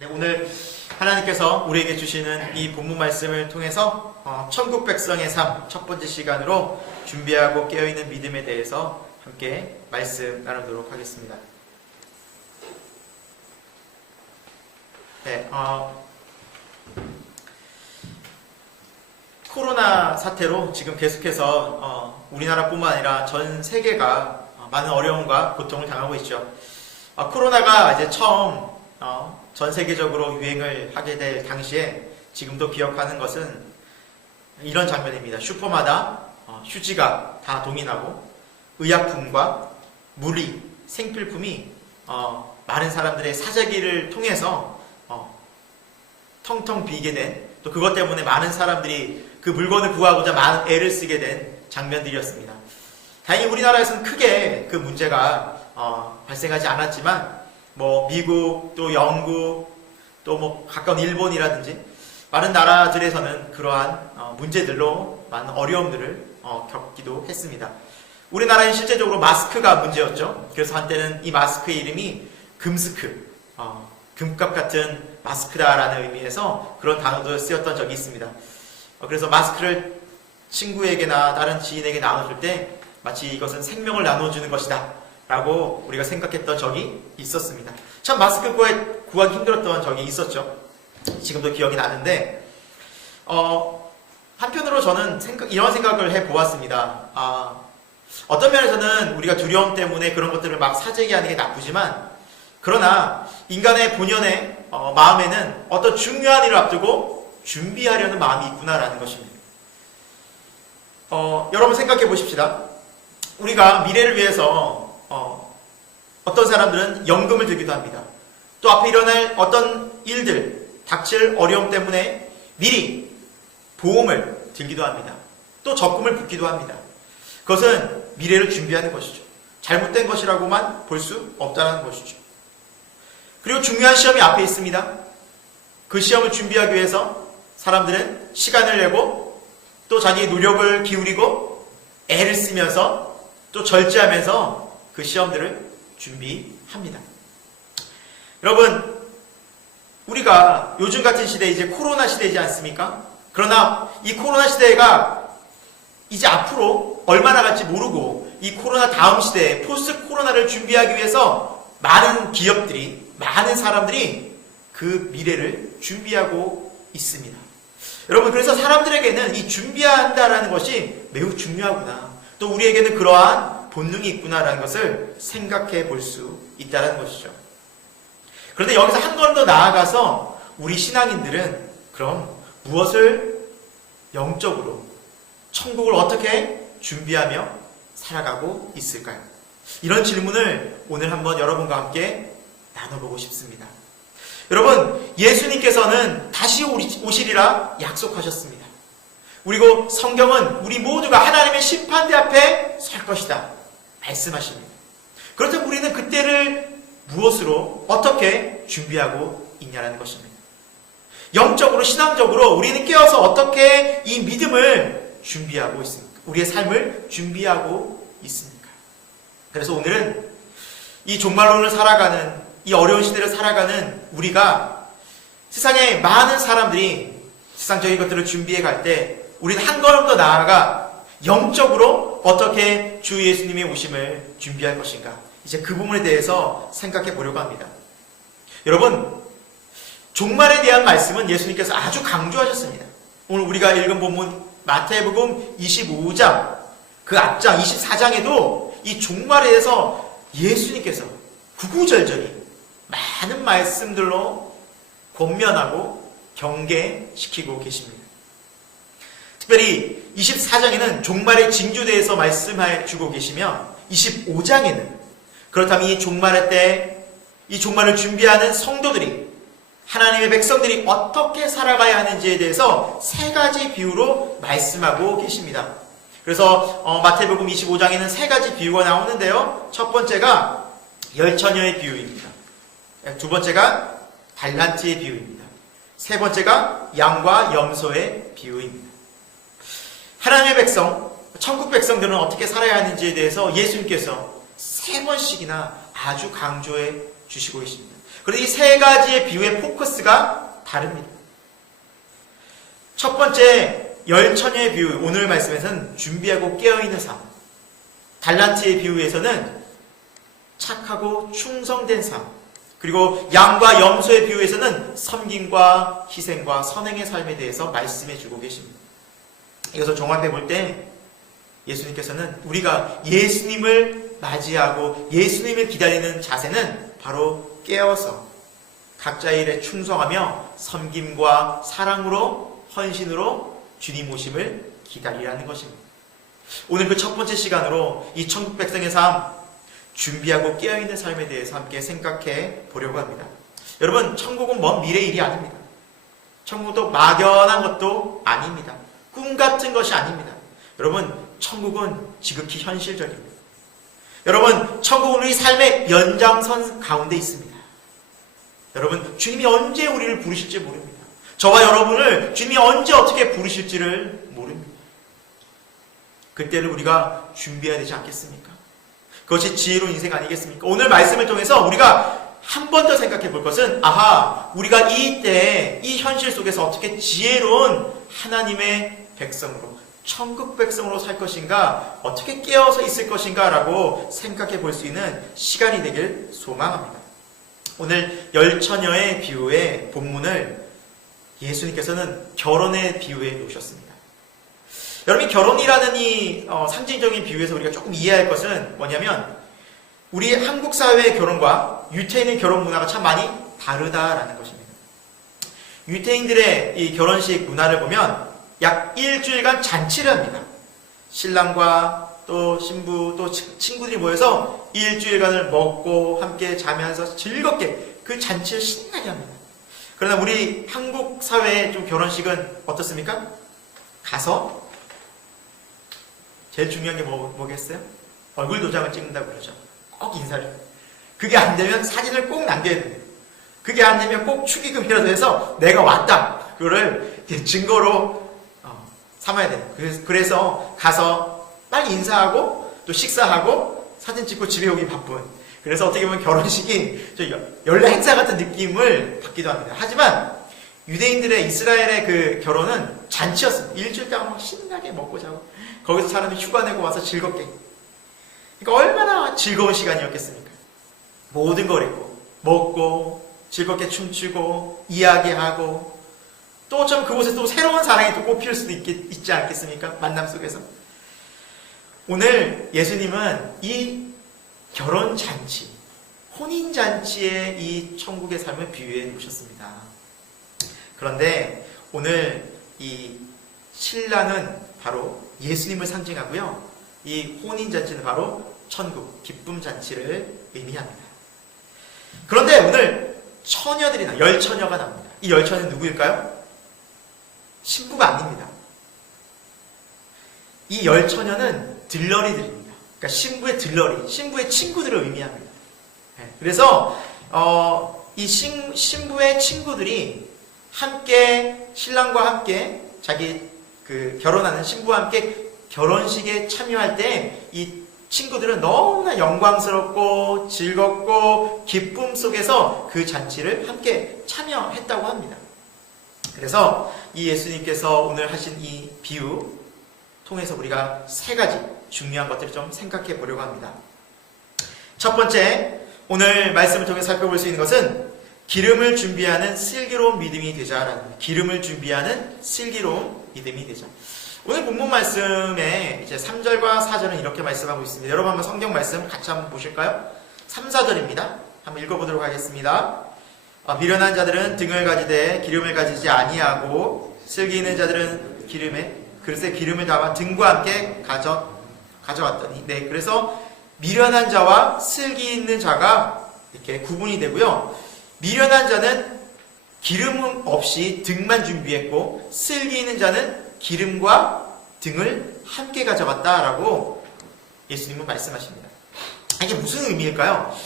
네, 오늘 하나님께서 우리에게 주시는 이 본문 말씀을 통해서 천국 백성의 삶 첫 번째 시간으로 준비하고 깨어있는 믿음에 대해서 함께 말씀 나누도록 하겠습니다. 네, 코로나 사태로 지금 계속해서 우리나라뿐만 아니라 전 세계가 많은 어려움과 고통을 당하고 있죠. 코로나가 이제 처음 전 세계적으로 유행을 하게 될 당시에 지금도 기억하는 것은 이런 장면입니다. 슈퍼마다 휴지가 다 동인하고 의약품과 물리, 생필품이 많은 사람들의 사재기를 통해서 텅텅 비게 된, 또 그것 때문에 많은 사람들이 그 물건을 구하고자 많은 애를 쓰게 된 장면들이었습니다. 다행히 우리나라에서는 크게 그 문제가 발생하지 않았지만 미국, 또 영국, 또 가까운 일본이라든지 많은 나라들에서는 그러한 문제들로 많은 어려움들을 겪기도 했습니다. 우리나라는 실제적으로 마스크가 문제였죠. 그래서 한때는 이 마스크의 이름이 금스크, 금값 같은 마스크다라는 의미에서 그런 단어도 쓰였던 적이 있습니다. 그래서 마스크를 친구에게나 다른 지인에게 나눠줄 때 마치 이것은 생명을 나눠주는 것이다 라고 우리가 생각했던 적이 있었습니다. 참 마스크 구하기 힘들었던 적이 있었죠. 지금도 기억이 나는데 한편으로 저는 이런 생각을 해보았습니다. 어떤 면에서는 우리가 두려움 때문에 그런 것들을 막 사재기하는 게 나쁘지만, 그러나 인간의 본연의 마음에는 어떤 중요한 일을 앞두고 준비하려는 마음이 있구나라는 것입니다. 여러분 생각해 보십시다. 우리가 미래를 위해서 어떤 사람들은 연금을 들기도 합니다. 또 앞에 일어날 어떤 일들, 닥칠 어려움 때문에 미리 보험을 들기도 합니다. 또 적금을 붓기도 합니다. 그것은 미래를 준비하는 것이죠. 잘못된 것이라고만 볼 수 없다는 것이죠. 그리고 중요한 시험이 앞에 있습니다. 그 시험을 준비하기 위해서 사람들은 시간을 내고 또 자기의 노력을 기울이고 애를 쓰면서 또 절제하면서 그 시험들을 준비합니다. 여러분, 우리가 요즘 같은 시대, 이제 코로나 시대이지 않습니까? 그러나 이 코로나 시대가 이제 앞으로 얼마나 갈지 모르고 이 코로나 다음 시대에 포스트 코로나를 준비하기 위해서 많은 기업들이, 많은 사람들이 그 미래를 준비하고 있습니다. 여러분, 그래서 사람들에게는 이 준비한다라는 것이 매우 중요하구나. 또 우리에게는 그러한 본능이 있구나라는 것을 생각해 볼 수 있다는 것이죠. 그런데 여기서 한 걸음 더 나아가서 우리 신앙인들은 그럼 무엇을 영적으로, 천국을 어떻게 준비하며 살아가고 있을까요? 이런 질문을 오늘 한번 여러분과 함께 나눠보고 싶습니다. 여러분, 예수님께서는 다시 오시리라 약속하셨습니다. 그리고 성경은 우리 모두가 하나님의 심판대 앞에 설 것이다 말씀하십니다. 그렇다면 우리는 그때를 무엇으로 어떻게 준비하고 있냐는 것입니다. 영적으로, 신앙적으로 우리는 깨어서 어떻게 이 믿음을 준비하고 있습니까? 우리의 삶을 준비하고 있습니까? 그래서 오늘은 이 종말론을 살아가는, 이 어려운 시대를 살아가는 우리가 세상에 많은 사람들이 세상적인 것들을 준비해 갈 때 우리는 한 걸음 더 나아가 영적으로 어떻게 주 예수님의 오심을 준비할 것인가, 이제 그 부분에 대해서 생각해 보려고 합니다. 여러분, 종말에 대한 말씀은 예수님께서 아주 강조하셨습니다. 오늘 우리가 읽은 본문 마태복음 25장, 그 앞장 24장에도 이 종말에 대해서 예수님께서 구구절절히 많은 말씀들로 권면하고 경계시키고 계십니다. 특별히 24장에는 종말의 징조에 대해서 말씀해 주고 계시며, 25장에는 그렇다면 이 종말의 때, 이 종말을 준비하는 성도들이, 하나님의 백성들이 어떻게 살아가야 하는지에 대해서 세 가지 비유로 말씀하고 계십니다. 그래서 마태복음 25장에는 세 가지 비유가 나오는데요. 첫 번째가 열처녀의 비유입니다. 두 번째가 달란트의 비유입니다. 세 번째가 양과 염소의 비유입니다. 하나님의 백성, 천국 백성들은 어떻게 살아야 하는지에 대해서 예수님께서 세 번씩이나 아주 강조해 주시고 계십니다. 그런데 이 세 가지의 비유의 포커스가 다릅니다. 첫 번째, 열처녀의 비유, 오늘 말씀에서는 준비하고 깨어있는 삶. 달란트의 비유에서는 착하고 충성된 삶. 그리고 양과 염소의 비유에서는 섬김과 희생과 선행의 삶에 대해서 말씀해 주고 계십니다. 이것을 종합해 볼 때 예수님께서는 우리가 예수님을 맞이하고 예수님을 기다리는 자세는 바로 깨어서 각자의 일에 충성하며 섬김과 사랑으로 헌신으로 주님 오심을 기다리라는 것입니다. 오늘 그 첫 번째 시간으로 이 천국 백성의 삶, 준비하고 깨어있는 삶에 대해서 함께 생각해 보려고 합니다. 여러분, 천국은 먼 미래 일이 아닙니다. 천국도 막연한 것도 아닙니다. 꿈 같은 것이 아닙니다. 여러분, 천국은 지극히 현실적입니다. 여러분, 천국은 우리 삶의 연장선 가운데 있습니다. 여러분, 주님이 언제 우리를 부르실지 모릅니다. 저와 여러분을 주님이 언제 어떻게 부르실지를 모릅니다. 그때를 우리가 준비해야 되지 않겠습니까? 그것이 지혜로운 인생 아니겠습니까? 오늘 말씀을 통해서 우리가 한 번 더 생각해 볼 것은, 우리가 이때 이 현실 속에서 어떻게 지혜로운 하나님의 백성으로, 천국 백성으로 살 것인가, 어떻게 깨어서 있을 것인가 라고 생각해 볼 수 있는 시간이 되길 소망합니다. 오늘 열처녀의 비유의 본문을 예수님께서는 결혼의 비유에 놓으셨습니다. 여러분, 결혼이라는 이 상징적인 비유에서 우리가 조금 이해할 것은 뭐냐면, 우리 한국 사회의 결혼과 유태인의 결혼 문화가 참 많이 다르다라는 것입니다. 유태인들의 이 결혼식 문화를 보면 약 일주일간 잔치를 합니다. 신랑과 또 신부 또 친구들이 모여서 일주일간을 먹고 함께 자면서 즐겁게 그 잔치를 신나게 합니다. 그러나 우리 한국 사회의 좀 결혼식은 어떻습니까? 가서 제일 중요한 게 뭐겠어요? 얼굴 도장을 찍는다고 그러죠. 꼭 인사를. 그게 안 되면 사진을 꼭 남겨야 됩니다. 그게 안 되면 꼭 축의금이라도 해서 내가 왔다. 그거를 증거로 삼아야 돼요. 그래서 가서 빨리 인사하고 또 식사하고 사진 찍고 집에 오기 바쁜. 그래서 어떻게 보면 결혼식이 연례 행사 같은 느낌을 받기도 합니다. 하지만 유대인들의 이스라엘의 그 결혼은 잔치였습니다. 일주일 동안 막 신나게 먹고 자고 거기서 사람이 휴가 내고 와서 즐겁게. 그러니까 얼마나 즐거운 시간이었겠습니까? 모든 걸 잊고 먹고 즐겁게 춤추고 이야기하고 또 좀 그곳에 또 새로운 사랑이 또 꽃피울 수도 있지 않겠습니까? 만남 속에서. 오늘 예수님은 이 결혼잔치, 혼인잔치의 이 천국의 삶을 비유해 놓으셨습니다. 그런데 오늘 이 신랑은 바로 예수님을 상징하고요. 이 혼인잔치는 바로 천국, 기쁨잔치를 의미합니다. 그런데 오늘 열처녀가 나옵니다. 이 열처녀는 누구일까요? 신부가 아닙니다. 이 열처녀는 들러리들입니다. 그러니까 신부의 들러리, 신부의 친구들을 의미합니다. 그래서 이 신부의 친구들이 함께 신랑과 함께 자기 그 결혼하는 신부와 함께 결혼식에 참여할 때 이 친구들은 너무나 영광스럽고 즐겁고 기쁨 속에서 그 잔치를 함께 참여했다고 합니다. 그래서 이 예수님께서 오늘 하신 이 비유 통해서 우리가 세 가지 중요한 것들을 좀 생각해 보려고 합니다. 첫 번째, 오늘 말씀을 통해 살펴볼 수 있는 것은 기름을 준비하는 슬기로운 믿음이 되자라는 거예요. 기름을 준비하는 슬기로운 믿음이 되자. 오늘 본문 말씀에 이제 3절과 4절은 이렇게 말씀하고 있습니다. 여러분 한번 성경 말씀 같이 한번 보실까요? 3, 4절입니다. 한번 읽어보도록 하겠습니다. 미련한 자들은 등을 가지되 기름을 가지지 아니하고 슬기 있는 자들은 그릇에 기름을 담아 등과 함께 가져왔더니. 네, 그래서 미련한 자와 슬기 있는 자가 이렇게 구분이 되고요. 미련한 자는 기름 없이 등만 준비했고 슬기 있는 자는 기름과 등을 함께 가져갔다라고 예수님은 말씀하십니다. 이게 무슨 의미일까요?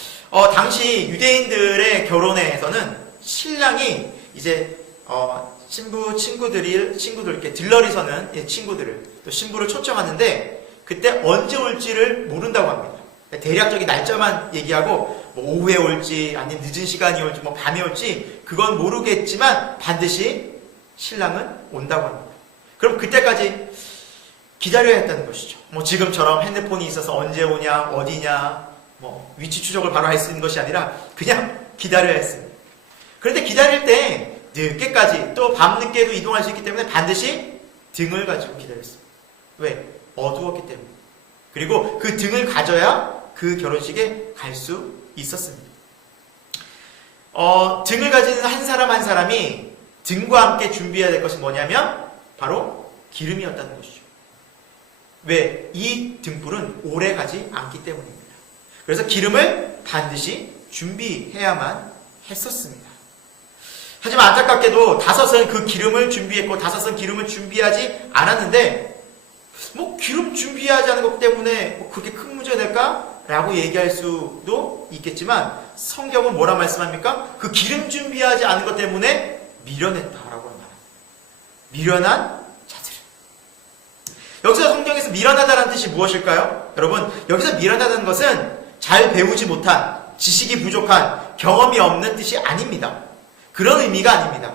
당시 유대인들의 결혼에서는 신랑이 이제 신부 친구들 이렇게 들러리 서는 친구들을 또 신부를 초청하는데 그때 언제 올지를 모른다고 합니다. 대략적인 날짜만 얘기하고 뭐 오후에 올지 아니면 늦은 시간이 올지 뭐 밤에 올지 그건 모르겠지만 반드시 신랑은 온다고 합니다. 그럼 그때까지 기다려야 했다는 것이죠. 뭐 지금처럼 핸드폰이 있어서 언제 오냐, 어디냐, 뭐 위치 추적을 바로 할 수 있는 것이 아니라 그냥 기다려야 했습니다. 그런데 기다릴 때 늦게까지 또 밤늦게도 이동할 수 있기 때문에 반드시 등을 가지고 기다렸습니다. 왜? 어두웠기 때문에. 그리고 그 등을 가져야 그 결혼식에 갈 수 있었습니다. 등을 가진 한 사람 한 사람이 등과 함께 준비해야 될 것이 뭐냐면 바로 기름이었다는 것이죠. 왜? 이 등불은 오래 가지 않기 때문입니다. 그래서 기름을 반드시 준비해야만 했었습니다. 하지만 안타깝게도 다섯은 그 기름을 준비했고 다섯은 기름을 준비하지 않았는데 뭐 기름 준비하지 않은 것 때문에 뭐 그렇게 큰 문제가 될까? 라고 얘기할 수도 있겠지만 성경은 뭐라 말씀합니까? 그 기름 준비하지 않은 것 때문에 미련했다라고 합니다. 미련한 자들. 여기서 성경에서 미련하다는 뜻이 무엇일까요? 여러분, 여기서 미련하다는 것은 잘 배우지 못한, 지식이 부족한, 경험이 없는 뜻이 아닙니다. 그런 의미가 아닙니다.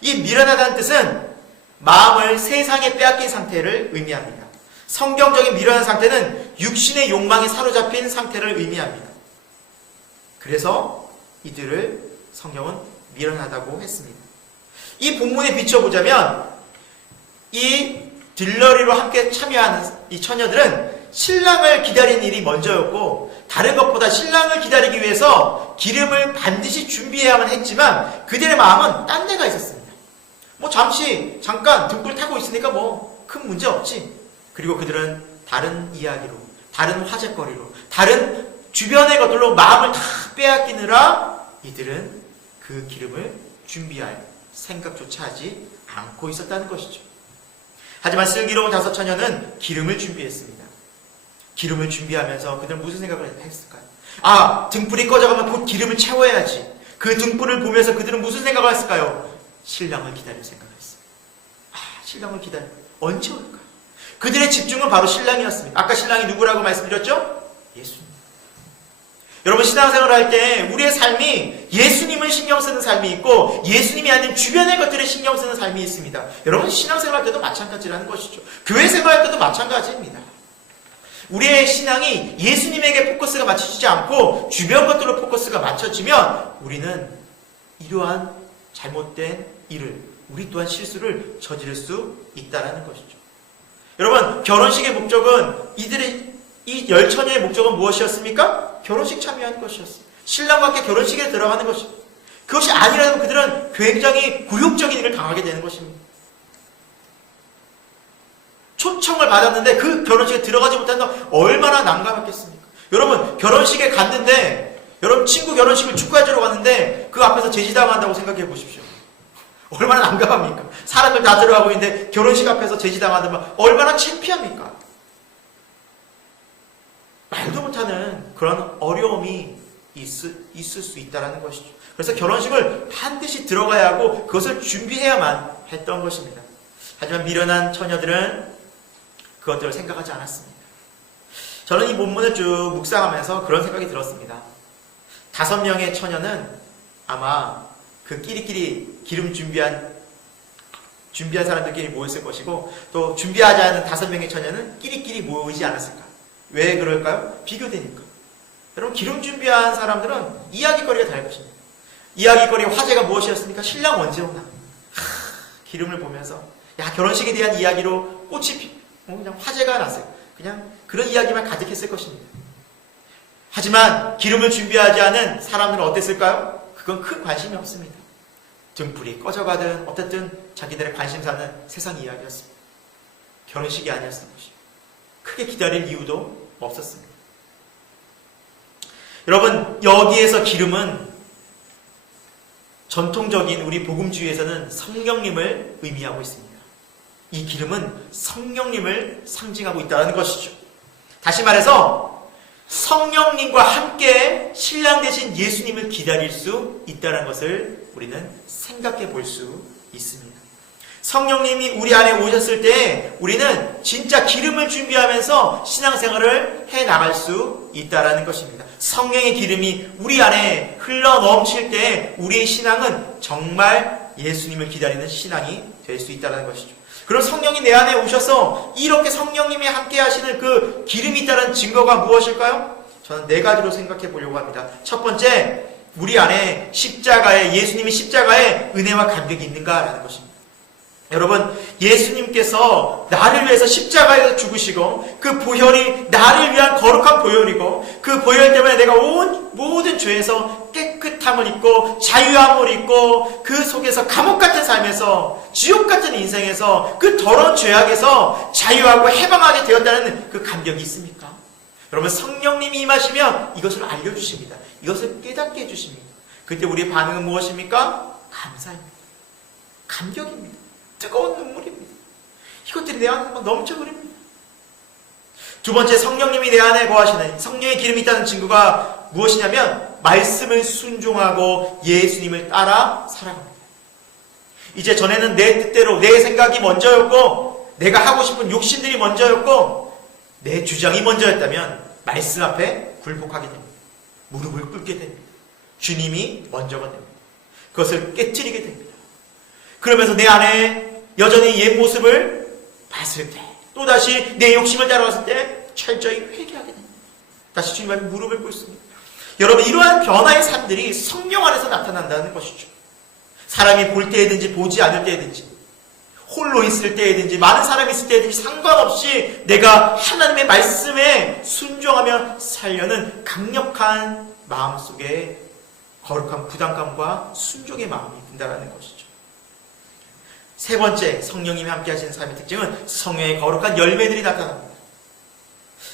이 미련하다는 뜻은 마음을 세상에 빼앗긴 상태를 의미합니다. 성경적인 미련한 상태는 육신의 욕망에 사로잡힌 상태를 의미합니다. 그래서 이들을 성경은 미련하다고 했습니다. 이 본문에 비춰보자면 이 들러리로 함께 참여하는 이 처녀들은 신랑을 기다리는 일이 먼저였고 다른 것보다 신랑을 기다리기 위해서 기름을 반드시 준비해야만 했지만 그들의 마음은 딴 데가 있었습니다. 뭐 잠깐 등불 타고 있으니까 뭐 큰 문제 없지. 그리고 그들은 다른 이야기로, 다른 화제거리로, 다른 주변의 것들로 마음을 다 빼앗기느라 이들은 그 기름을 준비할 생각조차 하지 않고 있었다는 것이죠. 하지만 슬기로운 다섯 처녀는 기름을 준비했습니다. 기름을 준비하면서 그들은 무슨 생각을 했을까요? 등불이 꺼져가면 곧 기름을 채워야지. 그 등불을 보면서 그들은 무슨 생각을 했을까요? 신랑을 기다릴 생각을 했습니다. 신랑을 기다려. 언제 올까요? 그들의 집중은 바로 신랑이었습니다. 아까 신랑이 누구라고 말씀드렸죠? 예수님. 여러분, 신앙생활을 할 때 우리의 삶이 예수님을 신경 쓰는 삶이 있고 예수님이 아닌 주변의 것들에 신경 쓰는 삶이 있습니다. 여러분, 신앙생활 할 때도 마찬가지라는 것이죠. 교회 생활할 때도 마찬가지입니다. 우리의 신앙이 예수님에게 포커스가 맞춰지지 않고 주변 것들로 포커스가 맞춰지면 우리는 이러한 잘못된 일을, 우리 또한 실수를 저지를 수 있다는 것이죠. 여러분, 결혼식의 목적은 이 열처녀의 목적은 무엇이었습니까? 결혼식 참여하는 것이었습니다. 신랑과 함께 결혼식에 들어가는 것입니다. 그것이 아니라면 그들은 굉장히 굴욕적인 일을 당하게 되는 것입니다. 초청을 받았는데 그 결혼식에 들어가지 못한다면 얼마나 난감했겠습니까? 여러분, 결혼식에 갔는데 여러분 친구 결혼식을 축하해주러 갔는데 그 앞에서 제지당한다고 생각해 보십시오. 얼마나 난감합니까? 사람들 다 들어가고 있는데 결혼식 앞에서 제지당한다면 얼마나 창피합니까? 말도 못하는 그런 어려움이 있을 수 있다는 것이죠. 그래서 결혼식을 반드시 들어가야 하고 그것을 준비해야만 했던 것입니다. 하지만 미련한 처녀들은 그것들을 생각하지 않았습니다. 저는 이 본문을 쭉 묵상하면서 그런 생각이 들었습니다. 5명의 처녀는 아마 그 끼리끼리 기름 준비한 사람들끼리 모였을 것이고 또 준비하지 않은 5명의 처녀는 끼리끼리 모이지 않았을까? 왜 그럴까요? 비교되니까. 여러분, 기름 준비한 사람들은 이야기거리가 다를 것입니다. 이야기거리의 화제가 무엇이었습니까? 신랑 언제 오나? 기름을 보면서 결혼식에 대한 이야기로 그냥 화제가 났어요. 그냥 그런 이야기만 가득했을 것입니다. 하지만 기름을 준비하지 않은 사람들은 어땠을까요? 그건 큰 관심이 없습니다. 등불이 꺼져가든 어쨌든 자기들의 관심사는 세상 이야기였습니다. 결혼식이 아니었을 것입니다. 크게 기다릴 이유도 없었습니다. 여러분, 여기에서 기름은 전통적인 우리 복음주의에서는 성령님을 의미하고 있습니다. 이 기름은 성령님을 상징하고 있다는 것이죠. 다시 말해서 성령님과 함께 신랑 되신 예수님을 기다릴 수 있다는 것을 우리는 생각해 볼 수 있습니다. 성령님이 우리 안에 오셨을 때 우리는 진짜 기름을 준비하면서 신앙생활을 해나갈 수 있다는 것입니다. 성령의 기름이 우리 안에 흘러 넘칠 때 우리의 신앙은 정말 예수님을 기다리는 신앙이 될 수 있다는 것이죠. 그럼 성령이 내 안에 오셔서 이렇게 성령님이 함께 하시는 그 기름이 있다는 증거가 무엇일까요? 저는 4가지로 생각해 보려고 합니다. 첫 번째, 우리 안에 예수님이 십자가에 은혜와 감격이 있는가라는 것입니다. 여러분, 예수님께서 나를 위해서 십자가에서 죽으시고 그 보혈이 나를 위한 거룩한 보혈이고 그 보혈 때문에 내가 온 모든 죄에서 깨끗함을 입고 자유함을 입고 그 속에서 감옥 같은 삶에서 지옥 같은 인생에서 그 더러운 죄악에서 자유하고 해방하게 되었다는 그 감격이 있습니까? 여러분, 성령님이 임하시면 이것을 알려주십니다. 이것을 깨닫게 해주십니다. 그때 우리의 반응은 무엇입니까? 감사입니다. 감격입니다. 뜨거운 눈물입니다. 이것들이 내 안에 막 넘쳐흐릅니다. 두 번째, 성령님이 내 안에 거하시는 성령의 기름이 있다는 증거가 무엇이냐면 말씀을 순종하고 예수님을 따라 살아갑니다. 이제 전에는 내 뜻대로 내 생각이 먼저였고 내가 하고 싶은 욕심들이 먼저였고 내 주장이 먼저였다면 말씀 앞에 굴복하게 됩니다. 무릎을 꿇게 됩니다. 주님이 먼저가 됩니다. 그것을 깨트리게 됩니다. 그러면서 내 안에 여전히 옛 모습을 봤을 때 또다시 내 욕심을 따라갔을 때 철저히 회개하게 됩니다. 다시 주님 앞에 무릎을 꿇습니다. 여러분, 이러한 변화의 삶들이 성령 안에서 나타난다는 것이죠. 사람이 볼 때에든지 보지 않을 때에든지 홀로 있을 때에든지 많은 사람이 있을 때에든지 상관없이 내가 하나님의 말씀에 순종하며 살려는 강력한 마음속에 거룩한 부담감과 순종의 마음이 든다는 것이죠. 세 번째, 성령님이 함께 하시는 삶의 특징은 성령의 거룩한 열매들이 나타납니다.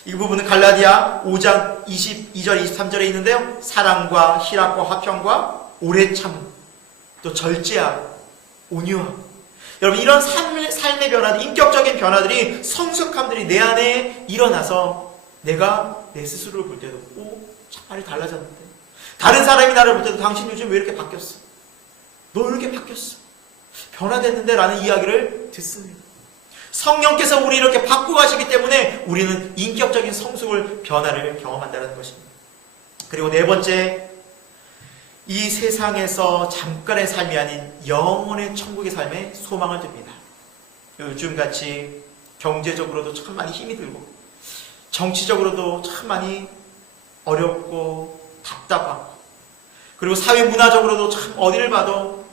이 부분은 갈라디아 5장 22절 23절에 있는데요. 사랑과 희락과 화평과 오래 참음, 또 절제하고 온유함. 여러분, 이런 삶의 변화들, 인격적인 변화들이, 성숙함들이 내 안에 일어나서 내가 내 스스로를 볼 때도 참말이 달라졌는데, 다른 사람이 나를 볼 때도 당신 요즘 왜 이렇게 바뀌었어? 너 왜 이렇게 바뀌었어? 변화됐는데? 라는 이야기를 듣습니다. 성령께서 우리 이렇게 바꾸어 가시기 때문에 우리는 인격적인 성숙을, 변화를 경험한다는 것입니다. 그리고 네 번째, 이 세상에서 잠깐의 삶이 아닌 영혼의 천국의 삶에 소망을 둡니다. 요즘같이 경제적으로도 참 많이 힘이 들고 정치적으로도 참 많이 어렵고 답답하고 그리고 사회 문화적으로도 참 어디를 봐도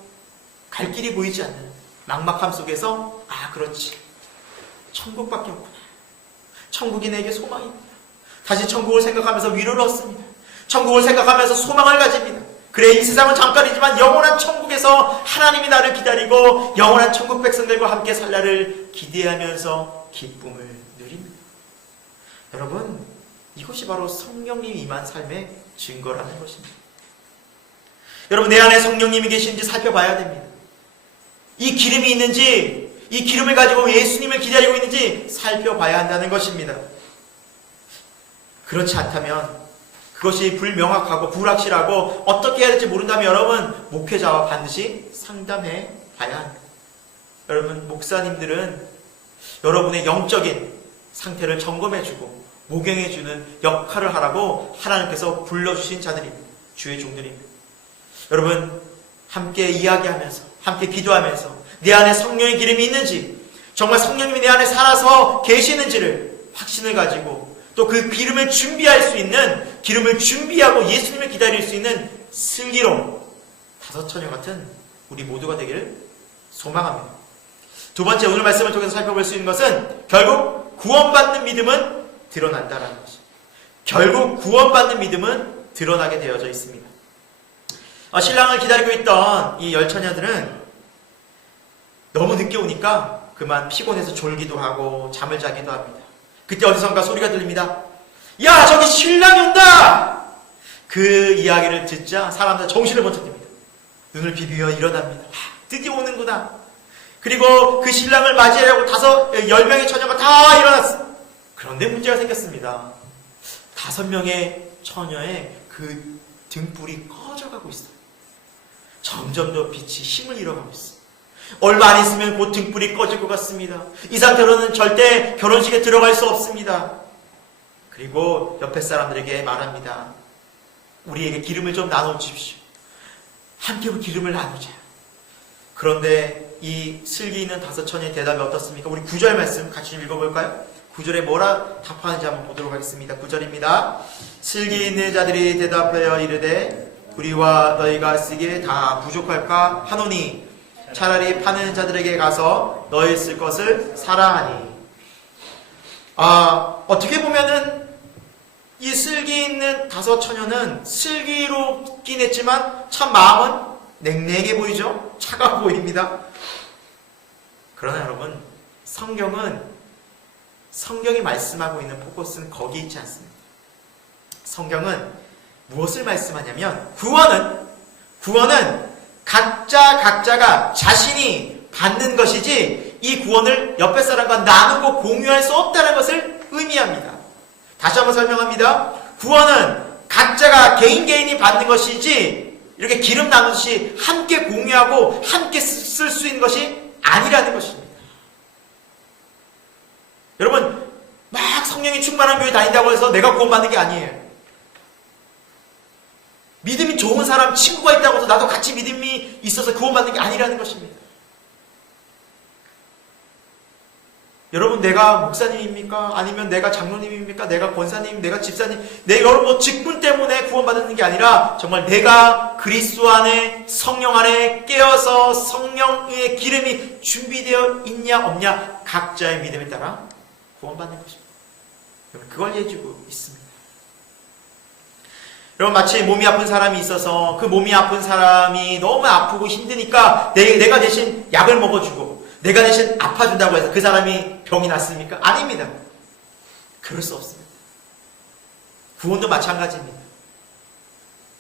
갈 길이 보이지 않는 막막함 속에서 그렇지, 천국밖에 없구나. 천국이 내게 소망입니다. 다시 천국을 생각하면서 위로를 얻습니다. 천국을 생각하면서 소망을 가집니다. 그래, 이 세상은 잠깐이지만 영원한 천국에서 하나님이 나를 기다리고 영원한 천국 백성들과 함께 살 날을 기대하면서 기쁨을 누립니다. 여러분, 이것이 바로 성령님이 임한 삶의 증거라는 것입니다. 여러분, 내 안에 성령님이 계신지 살펴봐야 됩니다. 이 기름이 있는지, 이 기름을 가지고 예수님을 기다리고 있는지 살펴봐야 한다는 것입니다. 그렇지 않다면, 그것이 불명확하고 불확실하고 어떻게 해야 될지 모른다면 여러분, 목회자와 반드시 상담해 봐야 합니다. 여러분, 목사님들은 여러분의 영적인 상태를 점검해주고 목용해주는 역할을 하라고 하나님께서 불러주신 자들입니다. 주의 종들입니다. 여러분, 함께 이야기하면서, 함께 기도하면서 내 안에 성령의 기름이 있는지, 정말 성령님이 내 안에 살아서 계시는지를 확신을 가지고 또 그 기름을 준비할 수 있는, 기름을 준비하고 예수님을 기다릴 수 있는 슬기로운 다섯처녀 같은 우리 모두가 되기를 소망합니다. 두 번째, 오늘 말씀을 통해서 살펴볼 수 있는 것은 결국 구원받는 믿음은 드러난다라는 것입니다. 결국 구원받는 믿음은 드러나게 되어져 있습니다. 신랑을 기다리고 있던 이 열처녀들은 너무 늦게 오니까 그만 피곤해서 졸기도 하고 잠을 자기도 합니다. 그때 어디선가 소리가 들립니다. 야, 저기 신랑이 온다! 그 이야기를 듣자 사람들 정신을 번쩍 듭니다. 눈을 비비며 일어납니다. 드디어 오는구나. 그리고 그 신랑을 맞이하려고 10명의 처녀가 다 일어났어. 그런데 문제가 생겼습니다. 5명의 처녀의 그 등불이 꺼져가고 있어요. 점점 더 빛이 힘을 잃어가고 있어요. 얼마 안 있으면 곧 등불이 꺼질 것 같습니다. 이 상태로는 절대 결혼식에 들어갈 수 없습니다. 그리고 옆에 사람들에게 말합니다. 우리에게 기름을 좀 나눠주십시오. 함께 기름을 나누자. 그런데 이 슬기 있는 5처녀의 대답이 어떻습니까? 우리 9절 말씀 같이 좀 읽어볼까요? 9절에 뭐라 답하는지 한번 보도록 하겠습니다. 9절입니다. 슬기 있는 자들이 대답하여 이르되 우리와 너희가 쓰기에 다 부족할까 하노니 차라리 파는 자들에게 가서 너희 쓸 것을 사라 하니. 어떻게 보면은 이 슬기 있는 5처녀는 슬기롭긴 했지만 참 마음은 냉랭해 보이죠? 차가워 보입니다. 그러나 여러분, 성경이 말씀하고 있는 포커스는 거기 있지 않습니다. 성경은 무엇을 말씀하냐면 구원은 각자가 자신이 받는 것이지 이 구원을 옆에 사람과 나누고 공유할 수 없다는 것을 의미합니다. 다시 한번 설명합니다. 구원은 각자가 개인이 받는 것이지 이렇게 기름 나누듯이 함께 공유하고 함께 쓸 수 있는 것이 아니라는 것입니다. 여러분, 막 성령이 충만한 교회 다닌다고 해서 내가 구원받는 게 아니에요. 믿음이 좋은 사람, 친구가 있다고 해서 나도 같이 믿음이 있어서 구원받는 게 아니라는 것입니다. 여러분, 내가 목사님입니까? 아니면 내가 장로님입니까? 내가 권사님, 내가 집사님, 여러분 직분 때문에 구원받는 게 아니라 정말 내가 그리스도 안에 성령 안에 깨어서 성령의 기름이 준비되어 있냐 없냐 각자의 믿음에 따라 구원받는 것입니다. 그걸 해주고 있습니다. 여러분, 마치 몸이 아픈 사람이 있어서 그 몸이 아픈 사람이 너무 아프고 힘드니까 내가 대신 약을 먹어주고 내가 대신 아파준다고 해서 그 사람이 병이 낫습니까? 아닙니다. 그럴 수 없습니다. 구원도 마찬가지입니다.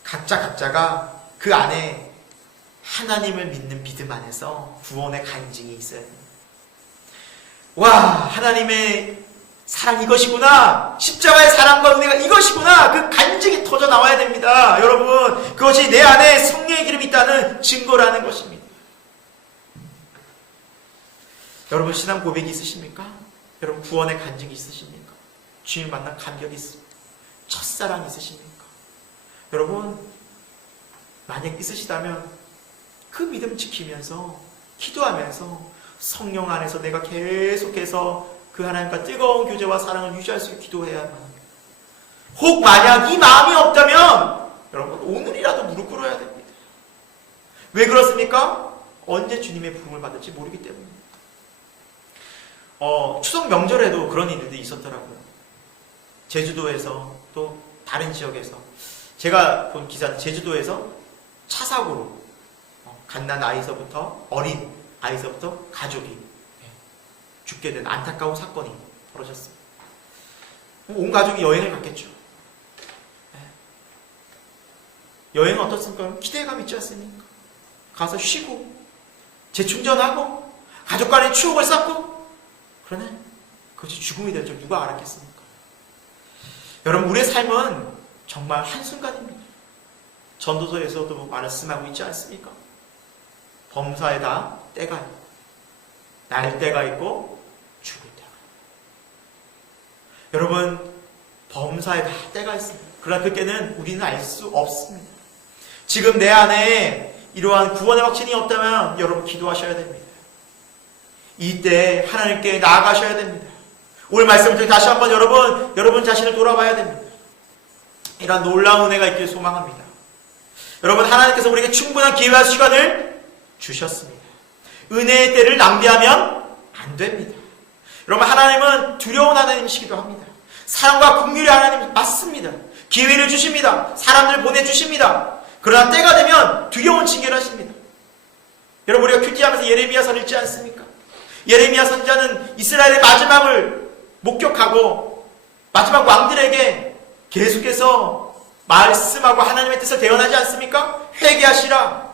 각자가 그 안에 하나님을 믿는 믿음 안에서 구원의 간증이 있어야 됩니다. 와, 하나님의 사랑 이것이구나. 십자가의 사랑과 은혜가 이것이구나. 그 간증이 터져 나와야 됩니다. 여러분, 그것이 내 안에 성령의 기름이 있다는 증거라는 것입니다. 여러분, 신앙 고백이 있으십니까? 여러분, 구원의 간증이 있으십니까? 주님 만난 감격이 있습니까? 첫사랑이 있으십니까? 여러분, 만약 있으시다면 그 믿음 지키면서 기도하면서 성령 안에서 내가 계속해서 그 하나님과 뜨거운 교제와 사랑을 유지할 수 있게 기도해야만 합니다. 혹 만약 이 마음이 없다면 여러분, 오늘이라도 무릎 꿇어야 됩니다. 왜 그렇습니까? 언제 주님의 부흥을 받을지 모르기 때문입니다. 추석 명절에도 그런 일들이 있었더라고요. 제주도에서 또 다른 지역에서 제가 본 기사는 제주도에서 차 사고로 갓난 아이서부터 어린 아이서부터 가족이 죽게 된 안타까운 사건이 벌어졌습니다. 온 가족이 여행을 갔겠죠. 여행은 어떻습니까? 기대감 있지 않습니까? 가서 쉬고 재충전하고 가족 간의 추억을 쌓고, 그러나 그것이 죽음이 될 줄 누가 알았겠습니까? 여러분, 우리의 삶은 정말 한순간입니다. 전도서에서도 말씀하고 있지 않습니까? 범사에다 때가 있고 날 때가 있고 죽을 때가 있고. 여러분, 범사에다 때가 있습니다. 그러나 그때는 우리는 알 수 없습니다. 지금 내 안에 이러한 구원의 확신이 없다면 여러분 기도하셔야 됩니다. 이때 하나님께 나아가셔야 됩니다. 오늘 말씀을 통해 다시 한번 여러분 자신을 돌아봐야 됩니다. 이러한 놀라운 은혜가 있기를 소망합니다. 여러분, 하나님께서 우리에게 충분한 기회와 시간을 주셨습니다. 은혜의 때를 낭비하면 안 됩니다. 여러분, 하나님은 두려운 하나님이시기도 합니다. 사랑과 긍휼의 하나님 맞습니다. 기회를 주십니다. 사람들을 보내주십니다. 그러나 때가 되면 두려운 징계를 하십니다. 여러분, 우리가 큐티하면서 예레미야서를 읽지 않습니까? 예레미야 선지자는 이스라엘의 마지막을 목격하고 마지막 왕들에게 계속해서 말씀하고 하나님의 뜻을 대언하지 않습니까? 회개하시라.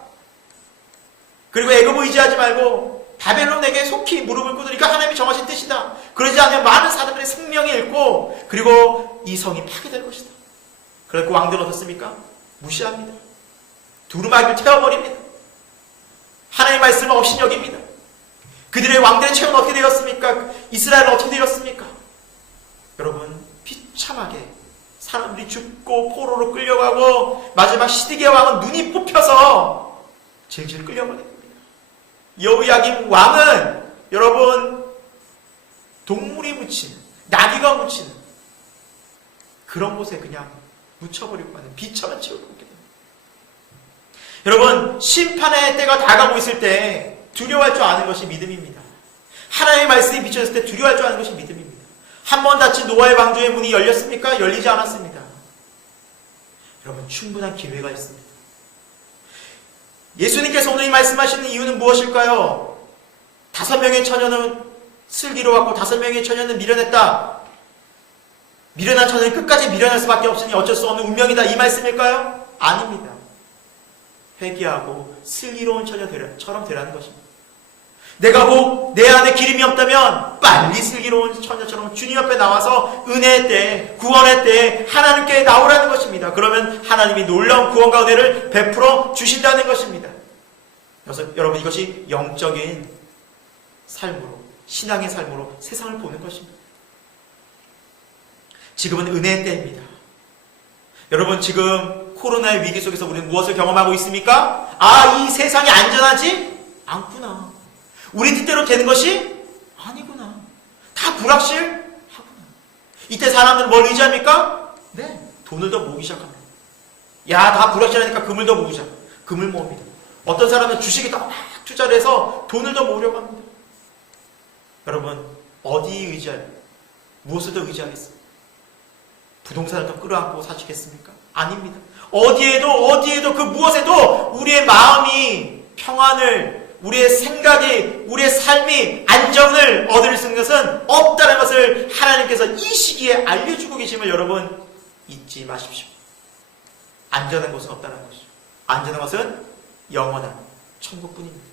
그리고 애굽을 의지하지 말고 바벨론에게 속히 무릎을 꿇으니까 하나님이 정하신 뜻이다. 그러지 않으면 많은 사람들의 생명이 잃고 그리고 이 성이 파괴될 것이다. 그래서 그 왕들은 어떻습니까? 무시합니다. 두루마기를 태워버립니다. 하나님의 말씀을 없이 여깁니다. 그들의 왕들의 체험은 어떻게 되었습니까? 이스라엘은 어떻게 되었습니까? 여러분, 비참하게 사람들이 죽고 포로로 끌려가고 마지막 시드기야 왕은 눈이 뽑혀서 질질 끌려가게 됩니다. 여호야김 왕은 여러분 동물이 묻히는, 나귀가 묻히는 그런 곳에 그냥 묻혀버리고 하는 비참한 채우고 있게 됩니다. 여러분, 심판의 때가 다가오고 있을 때 두려워할 줄 아는 것이 믿음입니다. 하나님의 말씀이 비춰졌을 때 두려워할 줄 아는 것이 믿음입니다. 한 번 닫힌 노아의 방주의 문이 열렸습니까? 열리지 않았습니다. 여러분, 충분한 기회가 있습니다. 예수님께서 오늘 말씀하시는 이유는 무엇일까요? 5명의 처녀는 슬기로 왔고 5명의 처녀는 미련했다. 미련한 처녀는 끝까지 미련할 수밖에 없으니 어쩔 수 없는 운명이다. 이 말씀일까요? 아닙니다. 회개하고 슬기로운 처녀처럼 되라는 것입니다. 내가 혹 내 안에 기름이 없다면 빨리 슬기로운 처녀처럼 주님 앞에 나와서 은혜의 때, 구원의 때 하나님께 나오라는 것입니다. 그러면 하나님이 놀라운 구원과 은혜를 베풀어 주신다는 것입니다. 그래서 여러분, 이것이 영적인 삶으로, 신앙의 삶으로 세상을 보는 것입니다. 지금은 은혜의 때입니다. 여러분, 지금 코로나의 위기 속에서 우리는 무엇을 경험하고 있습니까? 이 세상이 안전하지 않구나. 우리 뜻대로 되는 것이 아니구나. 다 불확실하구나. 이때 사람들은 뭘 의지합니까? 네, 돈을 더 모으기 시작합니다. 다 불확실하니까 금을 더 모으자. 금을 모읍니다. 어떤 사람은 주식에 더 막 투자를 해서 돈을 더 모으려고 합니다. 여러분, 어디에 의지할, 무엇을 더 의지하겠습니까? 부동산을 더 끌어안고 사시겠습니까? 아닙니다. 어디에도 그 무엇에도 우리의 마음이 평안을, 우리의 생각이, 우리의 삶이 안정을 얻을 수 있는 것은 없다는 것을 하나님께서 이 시기에 알려주고 계심을 여러분 잊지 마십시오. 안전한 곳은 없다는 것이죠. 안전한 것은 영원한 천국뿐입니다.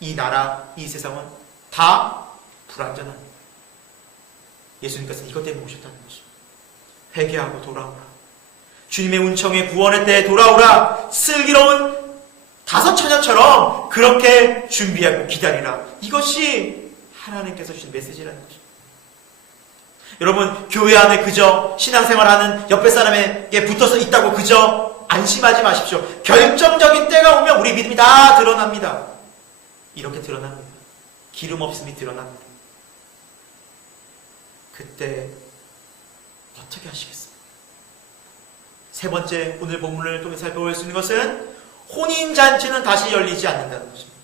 이 나라, 이 세상은 다 불안전합니다. 예수님께서는 이것 때문에 오셨다는 것입니다. 회개하고 돌아오라. 주님의 운청의 구원의 때에 돌아오라. 슬기로운 5처녀처럼 그렇게 준비하고 기다리라. 이것이 하나님께서 주신 메시지라는 것입니다. 여러분, 교회 안에 그저 신앙생활하는 옆에 사람에게 붙어서 있다고 그저 안심하지 마십시오. 결정적인 때가 오면 우리 믿음이 다 드러납니다. 이렇게 드러납니다. 기름 없음이 드러납니다. 그때 어떻게 하시겠습니까? 세 번째, 오늘 본문을 통해 살펴볼 수 있는 것은 혼인잔치는 다시 열리지 않는다는 것입니다.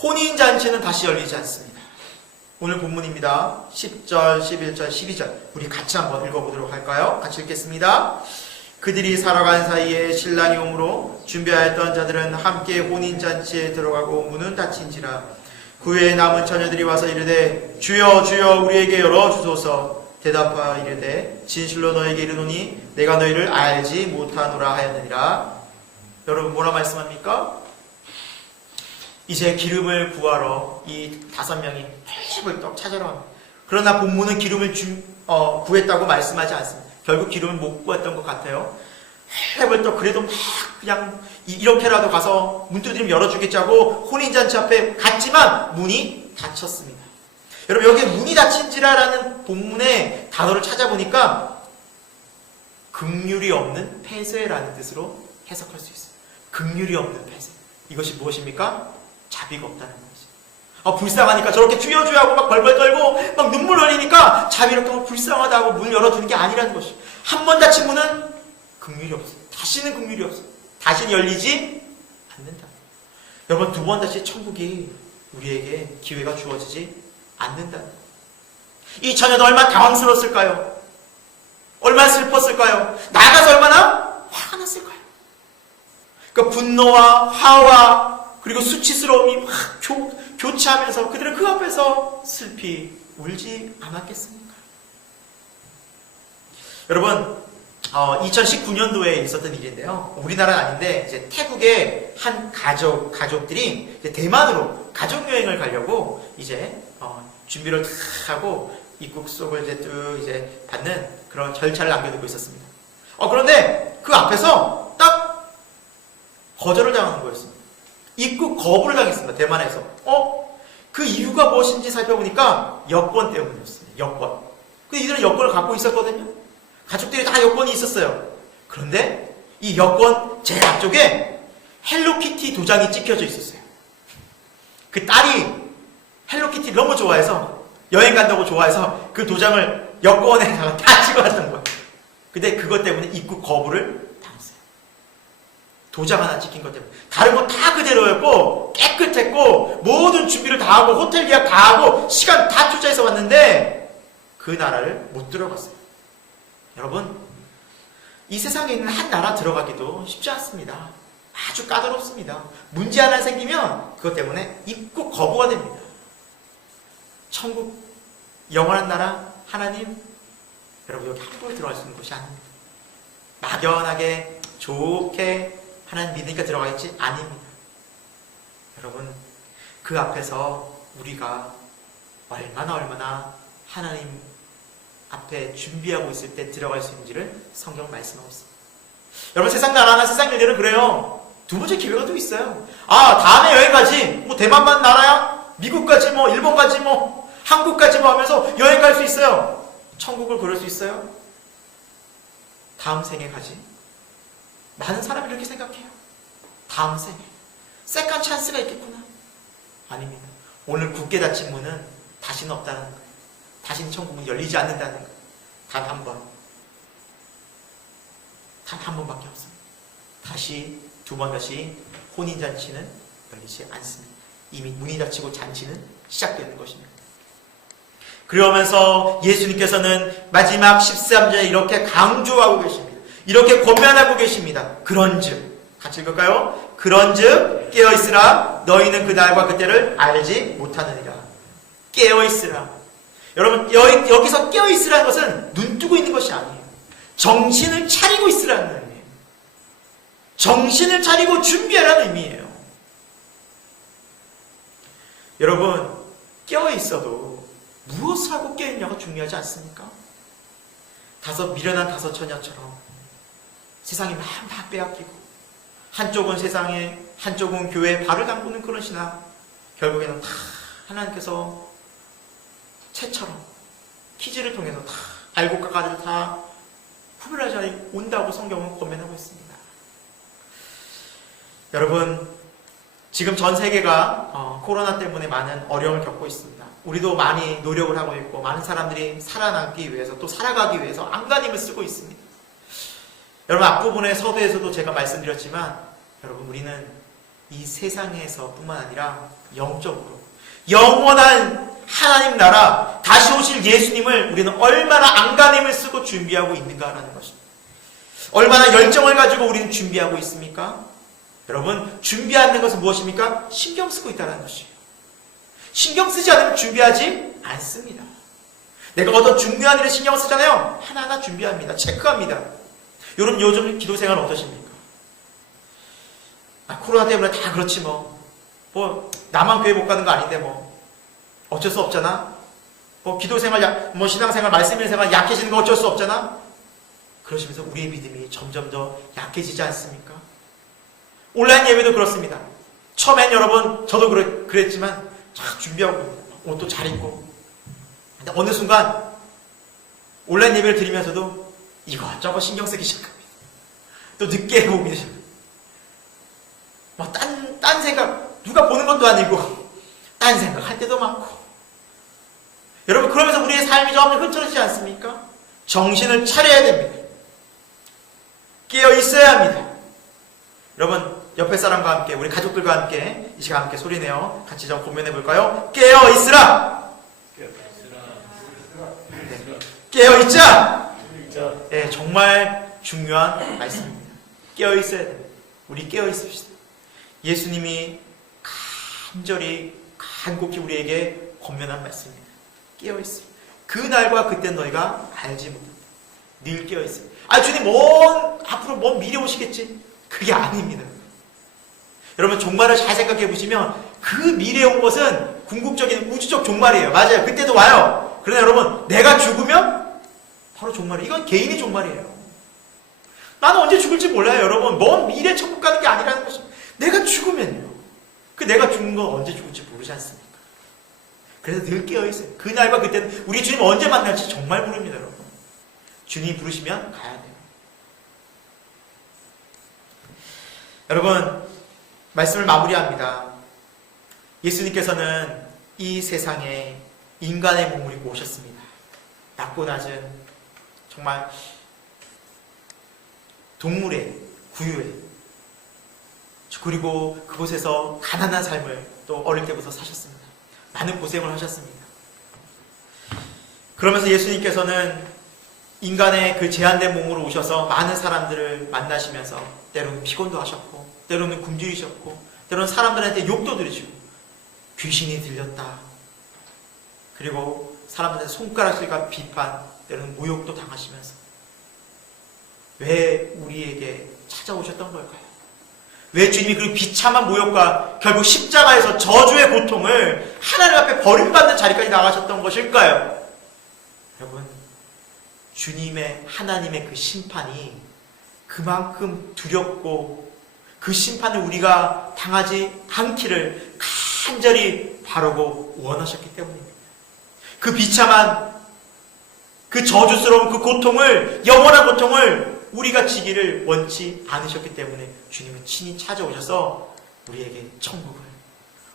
혼인잔치는 다시 열리지 않습니다. 오늘 본문입니다. 10절, 11절, 12절 우리 같이 한번 읽어보도록 할까요? 같이 읽겠습니다. 그들이 살아간 사이에 신랑이 오므로 준비하였던 자들은 함께 혼인잔치에 들어가고 문은 닫힌지라. 그 외에 남은 처녀들이 와서 이르되 주여 주여 우리에게 열어주소서. 대답하여 이르되 진실로 너에게 이르노니 내가 너희를 알지 못하노라 하였느니라. 여러분, 뭐라 말씀합니까? 이제 기름을 구하러 이 5명이 펄떡 찾아러 합니다. 그러나 본문은 기름을 구했다고 말씀하지 않습니다. 결국 기름을 못 구했던 것 같아요. 펄떡 그래도 막 그냥 이렇게라도 가서 문 두드리면 열어주겠지 하고 혼인잔치 앞에 갔지만 문이 닫혔습니다. 여러분, 여기 문이 닫힌지라라는 본문의 단어를 찾아보니까 긍휼이 없는 폐쇄라는 뜻으로 해석할 수 있습니다. 긍휼이 없는 폐쇄. 이것이 무엇입니까? 자비가 없다는 거죠. 불쌍하니까 저렇게 주여 주여 하고 막 벌벌 떨고 막 눈물 흘리니까 자비롭게 불쌍하다고 문 열어주는 게 아니라는 것이죠. 한 번 닫힌 문은 긍휼이 없어요. 다시는 긍휼이 없어요. 다시는 열리지 않는다. 여러분, 2번 다시 천국이 우리에게 기회가 주어지지 않는다. 이 처녀도 얼마나 당황스러웠을까요? 얼마나 슬펐을까요? 나가서 얼마나 화가 났을까요? 그 분노와 화와 그리고 수치스러움이 막 교차하면서 그들은 그 앞에서 슬피 울지 않았겠습니까? 여러분, 2019년도에 있었던 일인데요. 우리나라는 아닌데 이제 태국의 한 가족들이 이제 대만으로 가족 여행을 가려고 이제 준비를 다 하고 입국 속을 이제 받는 그런 절차를 남겨두고 있었습니다. 그런데 그 앞에서 딱 거절을 당하는 거였습니다. 입국 거부를 당했습니다. 대만에서. 그 이유가 무엇인지 살펴보니까 여권 때문이었습니다. 여권. 근데 이들은 여권을 갖고 있었거든요. 가족들이 다 여권이 있었어요. 그런데 이 여권 제일 앞쪽에 헬로키티 도장이 찍혀져 있었어요. 그 딸이 헬로키티를 너무 좋아해서 여행 간다고 좋아해서 그 도장을 여권에다가 다 찍어놨던 거예요. 근데 그것 때문에 입국 거부를 당했어요. 도장 하나 찍힌 것 때문에. 다른 건 다 그대로였고 깨끗했고 모든 준비를 다 하고 호텔 예약 다 하고 시간 다 투자해서 왔는데 그 나라를 못 들어갔어요. 여러분, 이 세상에 있는 한 나라 들어가기도 쉽지 않습니다. 아주 까다롭습니다. 문제 하나 생기면 그것 때문에 입국 거부가 됩니다. 천국, 영원한 나라, 하나님, 여러분 여기 함부로 들어갈 수 있는 곳이 아닙니다. 막연하게 좋게 하나님 믿으니까 들어가겠지? 아닙니다. 여러분, 그 앞에서 우리가 얼마나 하나님 앞에 준비하고 있을 때 들어갈 수 있는지를 성경 말씀하고 있습니다. 여러분, 세상 나라나 세상 일들은 그래요. 두 번째 기회가 또 있어요. 다음에 여행 가지. 뭐 대만만 나라야? 미국 가지 뭐, 일본 가지 뭐, 한국 가지 뭐 하면서 여행 갈 수 있어요. 천국을 그럴 수 있어요? 다음 생에 가지. 많은 사람이 이렇게 생각해요. 다음 생에. 세컨 찬스가 있겠구나. 아닙니다. 오늘 굳게 닫힌 문은 다시는 없다는 거예요. 다시는 천국은 열리지 않는다는 거예요. 단 한 번. 단 한 번밖에 없습니다. 다시 두 번 다시 혼인잔치는 열리지 않습니다. 이미 문이 닫히고 잔치는 시작되는 것입니다. 그러면서 예수님께서는 마지막 13절에 이렇게 강조하고 계십니다. 이렇게 권면하고 계십니다. 그런즉, 같이 읽을까요? 그런즉 깨어있으라. 너희는 그날과 그때를 알지 못하느니라. 깨어있으라. 여러분, 여기서 깨어있으라는 것은 눈 뜨고 있는 것이 아니에요. 정신을 차리고 있으라는 의미예요. 정신을 차리고 준비하라는 의미예요. 여러분, 깨어있어도 무엇을 하고 깨어있냐가 중요하지 않습니까? 미련한 다섯 처녀처럼 세상에 마음 다 빼앗기고 한쪽은 세상에 한쪽은 교회에 발을 담그는 그런 신앙, 결국에는 다 하나님께서 채처럼 퀴즈를 통해서 다 알고 깎아들 다 구별할 자리 온다고 성경은 권면하고 있습니다. 여러분, 지금 전 세계가 코로나 때문에 많은 어려움을 겪고 있습니다. 우리도 많이 노력을 하고 있고 많은 사람들이 살아남기 위해서 또 살아가기 위해서 안간힘을 쓰고 있습니다. 여러분, 앞부분의 서두에서도 제가 말씀드렸지만 여러분, 우리는 이 세상에서 뿐만 아니라 영적으로 영원한 하나님 나라 다시 오실 예수님을 우리는 얼마나 안간힘을 쓰고 준비하고 있는가라는 것입니다. 얼마나 열정을 가지고 우리는 준비하고 있습니까? 여러분, 준비하는 것은 무엇입니까? 신경 쓰고 있다는 것이에요. 신경 쓰지 않으면 준비하지 않습니다. 내가 어떤 중요한 일에 신경을 쓰잖아요. 하나하나 준비합니다. 체크합니다. 여러분, 요즘 기도 생활 어떠십니까? 코로나 때문에 다 그렇지 뭐 나만 교회 못 가는 거 아닌데 뭐 어쩔 수 없잖아. 기도 생활, 신앙생활, 말씀 생활 약해지는 거 어쩔 수 없잖아. 그러시면서 우리의 믿음이 점점 더 약해지지 않습니까? 온라인 예배도 그렇습니다. 처음엔 여러분, 저도 그랬지만 쫙 준비하고 옷도 잘 입고, 근데 어느 순간 온라인 예배를 드리면서도 이것저것 신경 쓰기 시작합니다. 또 늦게 오기 시작합니다. 딴 생각, 누가 보는 것도 아니고 딴 생각 할 때도 많고. 여러분, 그러면서 우리의 삶이 점점 흐트러지지 않습니까? 정신을 차려야 됩니다. 깨어 있어야 합니다. 여러분, 옆에 사람과 함께, 우리 가족들과 함께 이 시간 함께 소리내어 같이 좀 고민해 볼까요? 깨어 있으라. 네. 깨어 있자. 네, 정말 중요한 말씀입니다. 깨어 있어야 됩니다. 우리 깨어 있읍시다. 예수님이 간곡히 우리에게 권면한 말씀입니다. 깨어 있으라. 그 날과 그때 너희가 알지 못한다. 늘 깨어 있으라. 주님 앞으로 먼 미래 오시겠지? 그게 아닙니다. 여러분, 종말을 잘 생각해 보시면 그 미래에 온 것은 궁극적인 우주적 종말이에요. 맞아요. 그때도 와요. 그러나 여러분, 내가 죽으면 바로 종말이에요. 이건 개인의 종말이에요. 나는 언제 죽을지 몰라요. 여러분, 먼 미래 천국 가는 게 아니라는 것입니다. 내가 죽으면요. 내가 죽는 건 언제 죽을지 모르지 않습니까? 그래서 늘 깨어있어요. 그날과 그때는 우리 주님 언제 만날지 정말 모릅니다. 여러분. 주님이 부르시면 가야 돼요. 여러분, 말씀을 마무리합니다. 예수님께서는 이 세상에 인간의 몸을 입고 오셨습니다. 낮고 낮은 정말 동물의 구유에, 그리고 그곳에서 가난한 삶을 또 어릴 때부터 사셨습니다. 많은 고생을 하셨습니다. 그러면서 예수님께서는 인간의 그 제한된 몸으로 오셔서 많은 사람들을 만나시면서 때로는 피곤도 하셨고, 때로는 굶주리셨고, 때로는 사람들한테 욕도 들으시고, 귀신이 들렸다, 그리고 사람들한테 손가락질과 비판, 때로는 모욕도 당하시면서 왜 우리에게 찾아오셨던 걸까요? 왜 주님이 그 비참한 모욕과 결국 십자가에서 저주의 고통을 하나님 앞에 버림받는 자리까지 나가셨던 것일까요? 여러분, 주님의, 하나님의 그 심판이 그만큼 두렵고 그 심판을 우리가 당하지 않기를 간절히 바라고 원하셨기 때문입니다. 그 비참한, 그 저주스러운 그 고통을, 영원한 고통을 우리가 지기를 원치 않으셨기 때문에 주님은 친히 찾아오셔서 우리에게 천국을,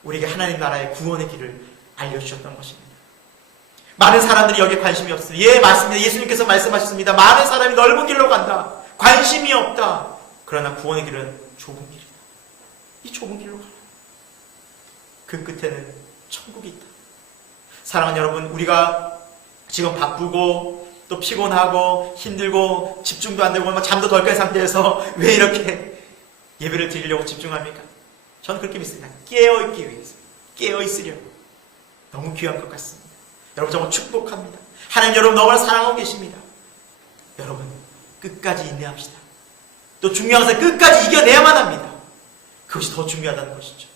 우리에게 하나님 나라의 구원의 길을 알려주셨던 것입니다. 많은 사람들이 여기에 관심이 없습니다. 예, 맞습니다. 예수님께서 말씀하셨습니다. 많은 사람이 넓은 길로 간다. 관심이 없다. 그러나 구원의 길은 좁은 길이다. 이 좁은 길로 가라. 그 끝에는 천국이 있다. 사랑하는 여러분, 우리가 지금 바쁘고 또 피곤하고 힘들고 집중도 안 되고 잠도 덜 깬 상태에서 왜 이렇게 예배를 드리려고 집중합니까? 저는 그렇게 믿습니다. 깨어있기 위해서, 깨어있으려고. 너무 귀한 것 같습니다. 여러분, 정말 축복합니다. 하나님 여러분 너무나 사랑하고 계십니다. 여러분, 끝까지 인내합시다. 또 중요한 것은 끝까지 이겨내야만 합니다. 그것이 더 중요하다는 것이죠.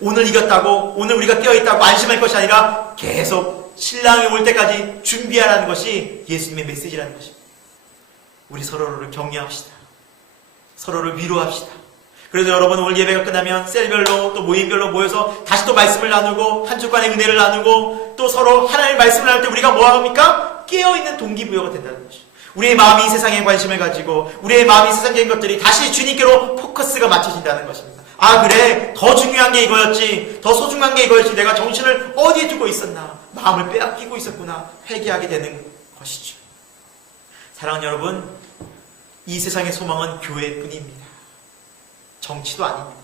오늘 이겼다고, 오늘 우리가 깨어있다고 안심할 것이 아니라 계속 신랑이 올 때까지 준비하라는 것이 예수님의 메시지라는 것입니다. 우리 서로를 격려합시다. 서로를 위로합시다. 그래서 여러분, 오늘 예배가 끝나면 셀별로 또 모임별로 모여서 다시 또 말씀을 나누고 한 주간의 은혜를 나누고 또 서로 하나님의 말씀을 나눌 때 우리가 뭐 합니까? 깨어있는 동기부여가 된다는 것이죠. 우리의 마음이 이 세상에 관심을 가지고 우리의 마음이 세상적인 것들이 다시 주님께로 포커스가 맞춰진다는 것입니다. 아, 그래, 더 중요한 게 이거였지, 더 소중한 게 이거였지, 내가 정신을 어디에 두고 있었나, 마음을 빼앗기고 있었구나, 회개하게 되는 것이죠. 사랑하는 여러분, 이 세상의 소망은 교회뿐입니다. 정치도 아닙니다.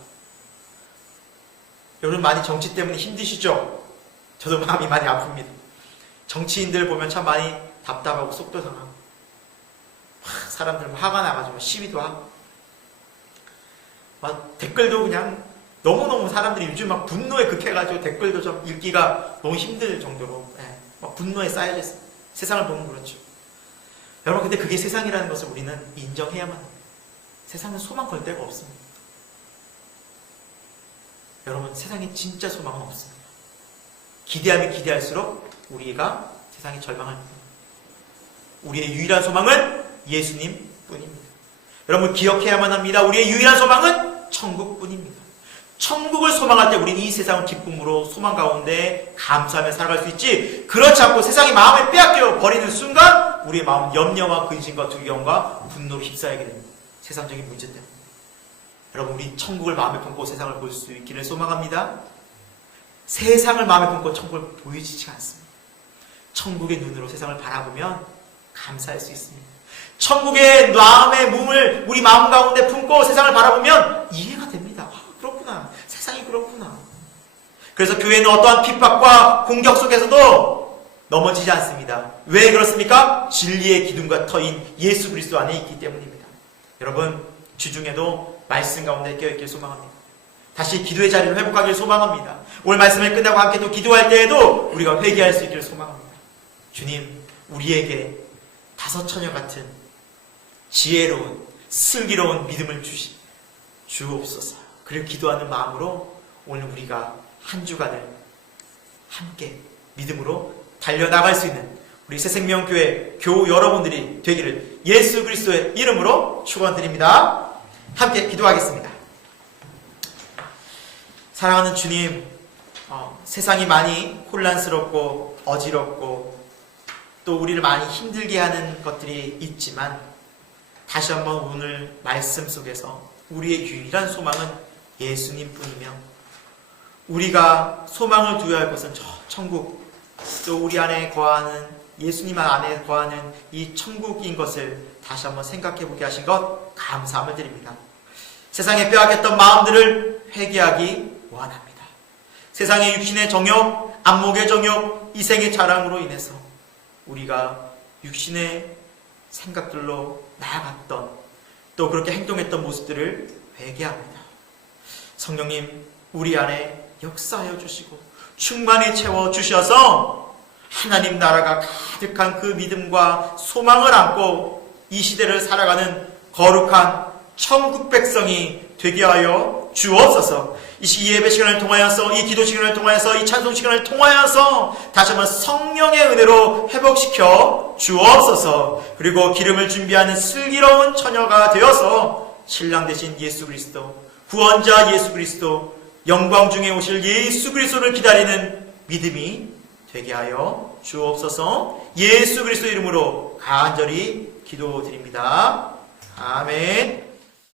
여러분, 많이 정치 때문에 힘드시죠? 저도 마음이 많이 아픕니다. 정치인들 보면 참 많이 답답하고 속도 상하고, 사람들 화가 나가지고 시위도 하고, 막 댓글도 그냥 너무너무 사람들이 요즘 막 분노에 극해가지고 댓글도 좀 읽기가 너무 힘들 정도로 막 분노에 쌓여져 있습니다. 세상을 보면 그렇죠. 여러분, 근데 그게 세상이라는 것을 우리는 인정해야만 합니다. 세상은 소망 걸 데가 없습니다. 여러분, 세상에 진짜 소망은 없습니다. 기대하면 기대할수록 우리가 세상에 절망할 뿐입니다. 우리의 유일한 소망은 예수님 뿐입니다. 여러분, 기억해야만 합니다. 우리의 유일한 소망은 천국뿐입니다. 천국을 소망할 때 우리는 이 세상을 기쁨으로 소망 가운데 감사하며 살아갈 수 있지, 그렇지 않고 세상이 마음을 빼앗겨 버리는 순간 우리의 마음은 염려와 근심과 두려움과 분노로 휩싸이게 됩니다. 세상적인 문제 때문에. 여러분, 우리 천국을 마음에 품고 세상을 볼 수 있기를 소망합니다. 세상을 마음에 품고 천국을 보여지지 않습니다. 천국의 눈으로 세상을 바라보면 감사할 수 있습니다. 천국의 마음의 몸을 우리 마음 가운데 품고 세상을 바라보면 이해가 됩니다. 아, 그렇구나. 세상이 그렇구나. 그래서 교회는 어떠한 핍박과 공격 속에서도 넘어지지 않습니다. 왜 그렇습니까? 진리의 기둥과 터인 예수 그리스도 안에 있기 때문입니다. 여러분, 주중에도 말씀 가운데 깨어있길 소망합니다. 다시 기도의 자리를 회복하길 소망합니다. 오늘 말씀을 끝나고 함께 또 기도할 때에도 우리가 회개할 수 있기를 소망합니다. 주님, 우리에게 다섯 처녀 같은 지혜로운, 슬기로운 믿음을 주옵소서. 그리고 기도하는 마음으로 오늘 우리가 한 주간을 함께 믿음으로 달려나갈 수 있는 우리 새생명교회 교우 여러분들이 되기를 예수 그리스도의 이름으로 축원드립니다. 함께 기도하겠습니다. 사랑하는 주님, 세상이 많이 혼란스럽고 어지럽고 또 우리를 많이 힘들게 하는 것들이 있지만 다시 한번 오늘 말씀 속에서 우리의 유일한 소망은 예수님 뿐이며 우리가 소망을 두어야 할 것은 저 천국, 또 우리 안에 거하는 예수님 안에 거하는 이 천국인 것을 다시 한번 생각해 보게 하신 것 감사함을 드립니다. 세상에 빼앗겼던 마음들을 회개하기 원합니다. 세상의 육신의 정욕, 안목의 정욕, 이생의 자랑으로 인해서 우리가 육신의 생각들로 나아갔던 또 그렇게 행동했던 모습들을 회개합니다. 성령님 우리 안에 역사하여 주시고 충만히 채워 주셔서 하나님 나라가 가득한 그 믿음과 소망을 안고 이 시대를 살아가는 거룩한 천국 백성이 되게 하여 주옵소서. 이 예배 시간을 통하여서, 이 기도 시간을 통하여서, 이 찬송 시간을 통하여서 다시 한번 성령의 은혜로 회복시켜 주옵소서. 그리고 기름을 준비하는 슬기로운 처녀가 되어서 신랑 되신 예수 그리스도, 구원자 예수 그리스도, 영광 중에 오실 예수 그리스도를 기다리는 믿음이 되게 하여 주옵소서. 예수 그리스도 이름으로 간절히 기도드립니다. 아멘.